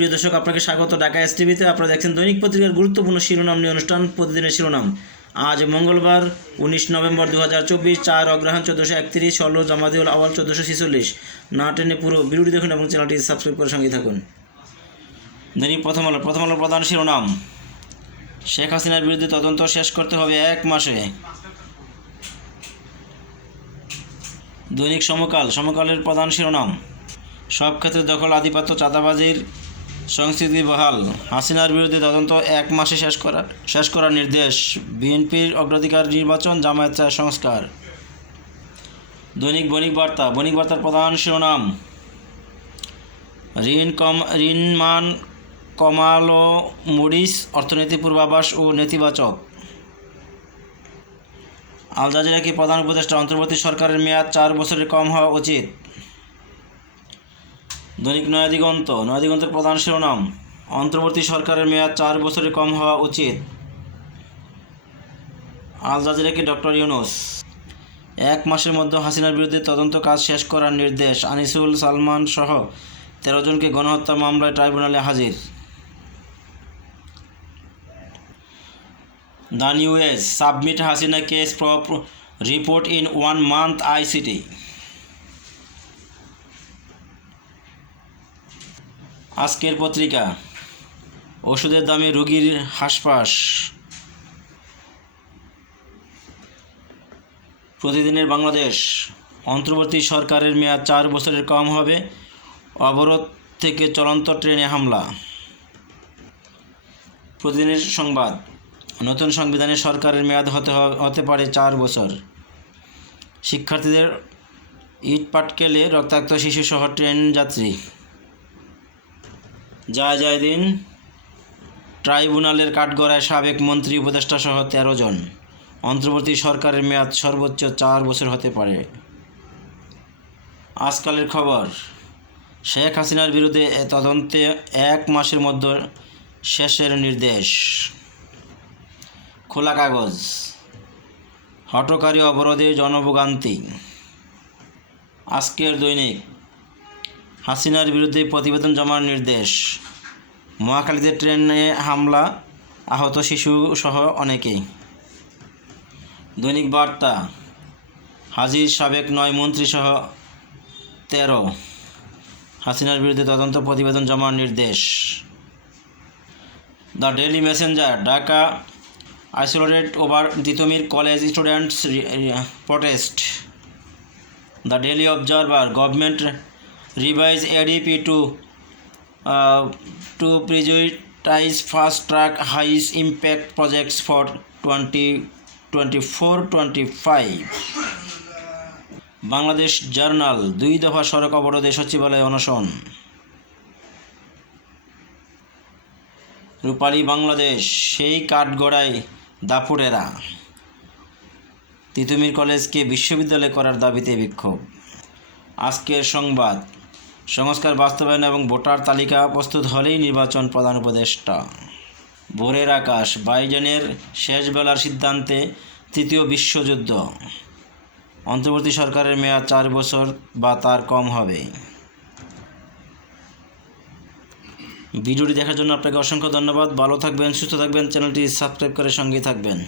প্রিয় দর্শক, আপনাকে স্বাগত। ঢাকা এস টিভিতে আপনারা দেখছেন দৈনিক পত্রিকার গুরুত্বপূর্ণ শিরোনাম নিয়ে অনুষ্ঠান, প্রতিদিনের শিরোনাম। আজ মঙ্গলবার, উনিশ নভেম্বর দু হাজার চব্বিশ, চার অগ্রহায়ণ চোদ্দোশো একত্রিশ, ষোলো জামাদিউল আওয়াল চোদ্দোশো ছেচল্লিশ। না টেনে পুরো বিরোধী দেখুন এবং চ্যানেলটি সাবস্ক্রাইব করে সঙ্গে থাকুন। দৈনিক প্রথম আলো, প্রথম আলোর প্রধান শিরোনাম। শেখ হাসিনার বিরুদ্ধে তদন্ত শেষ করতে হবে এক মাসে। দৈনিক সমকাল, সমকালের প্রধান শিরোনাম। সব ক্ষেত্রে দখল, আধিপত্য, চাঁদাবাজির সংস্কৃতি বহাল। হাসিনার বিরুদ্ধে তদন্ত এক মাসে শেষ করা শেষ করার নির্দেশ বিএনপির অগ্রাধিকার নির্বাচন জামায়াত সংস্কার। দৈনিক বণিক বার্তা বণিক বার্তার প্রধান শিরোনাম। ঋণ কম ঋণ মান কমালো মুডিস অর্থনীতি পূর্বাভাস ও নেতিবাচক। আল জাজিরা কি প্রধান উপদেষ্টা অন্তর্বর্তী সরকারের মেয়াদ চার বছরের কম হওয়া উচিত। দৈনিক নয়াদিগন্ত। নয়াদিগন্তের প্রধান শিরোনাম, অন্তর্বর্তী সরকারের মেয়াদ চার বছরের কম হওয়া উচিত। আল জাজিরা কি ডক্টর ইউনুস। এক মাসের মধ্যে হাসিনার বিরুদ্ধে তদন্ত কাজ শেষ করার নির্দেশ আনিসুল সালমান সহ তেরো জনকে গণহত্যা মামলায় ট্রাইব্যুনালে হাজির। The News submit Hasina case prop report in one month ICT. আজকের পত্রিকা, ওষুধের দামে রোগীর হাসপাস। প্রতিদিনের বাংলাদেশ, অন্তর্বর্তী সরকারের মেয়াদ চার বছরের কম হবে, অবরোধ থেকে চলন্ত ট্রেনে হামলা। প্রতিদিনের সংবাদ, নতুন সংবিধানে সরকারের মেয়াদ হতে হতে পারে চার বছর। শিক্ষার্থীদের ইট পাটকেলে রক্তাক্ত শিশুসহ ট্রেন যাত্রী। যায় যায় দিন। ট্রাইব্যুনালের কাঠগড়ায় সাবেক মন্ত্রী উপদেষ্টা সহ তেরো জন। অন্তর্বর্তী সরকারের মেয়াদ সর্বোচ্চ চার বছর হতে পারে। আজকালের খবর, শেখ হাসিনার বিরুদ্ধে তদন্তে এক মাসের মধ্যে শেষের নির্দেশ। খোলা কাগজ, হটকারী অবরোধে জনভোগান্তি। আজকের দৈনিক হাসিনার বিরুদ্ধে প্রতিবেদন জমার নির্দেশ। মহাখালীতে ট্রেনে হামলা, আহত শিশু সহ অনেকেই। দৈনিক বার্তা, হাজির সাবেক নয় মন্ত্রী সহ তেরো। হাসিনার বিরুদ্ধে তদন্ত প্রতিবেদন জমার নির্দেশ। The daily messenger, Dhaka isolated over Titomir college students protest. The Daily Observer government revise ADP to uh, to prioritize fast track high impact projects for 2024-25. Bangladesh journal দুই দফা সড়ক অবরোধে সচিবালয় অনশন। রূপালী বাংলাদেশ সেই কাঠগড়ায় দাপুরেরা। তিতুমির কলেজকে বিশ্ববিদ্যালয় করার দাবিতে বিক্ষোভ। আজকের সংবাদ। সংস্কার, বাস্তবায়ন এবং ভোটার তালিকা প্রস্তুত হলেই নির্বাচন প্রধান উপদেষ্টা। ভোরের আকাশ বাইডেনের শেষ বেলার সিদ্ধান্তে তৃতীয় বিশ্বযুদ্ধ। অন্তর্বর্তী সরকারের মেয়াদ চার বছর বা তার কম হবে। ভিডিওটি দেখার জন্য আপনাকে অসংখ্য ধন্যবাদ। ভালো থাকবেন, সুস্থ থাকবেন, চ্যানেলটি সাবস্ক্রাইব করে সঙ্গেই থাকবেন।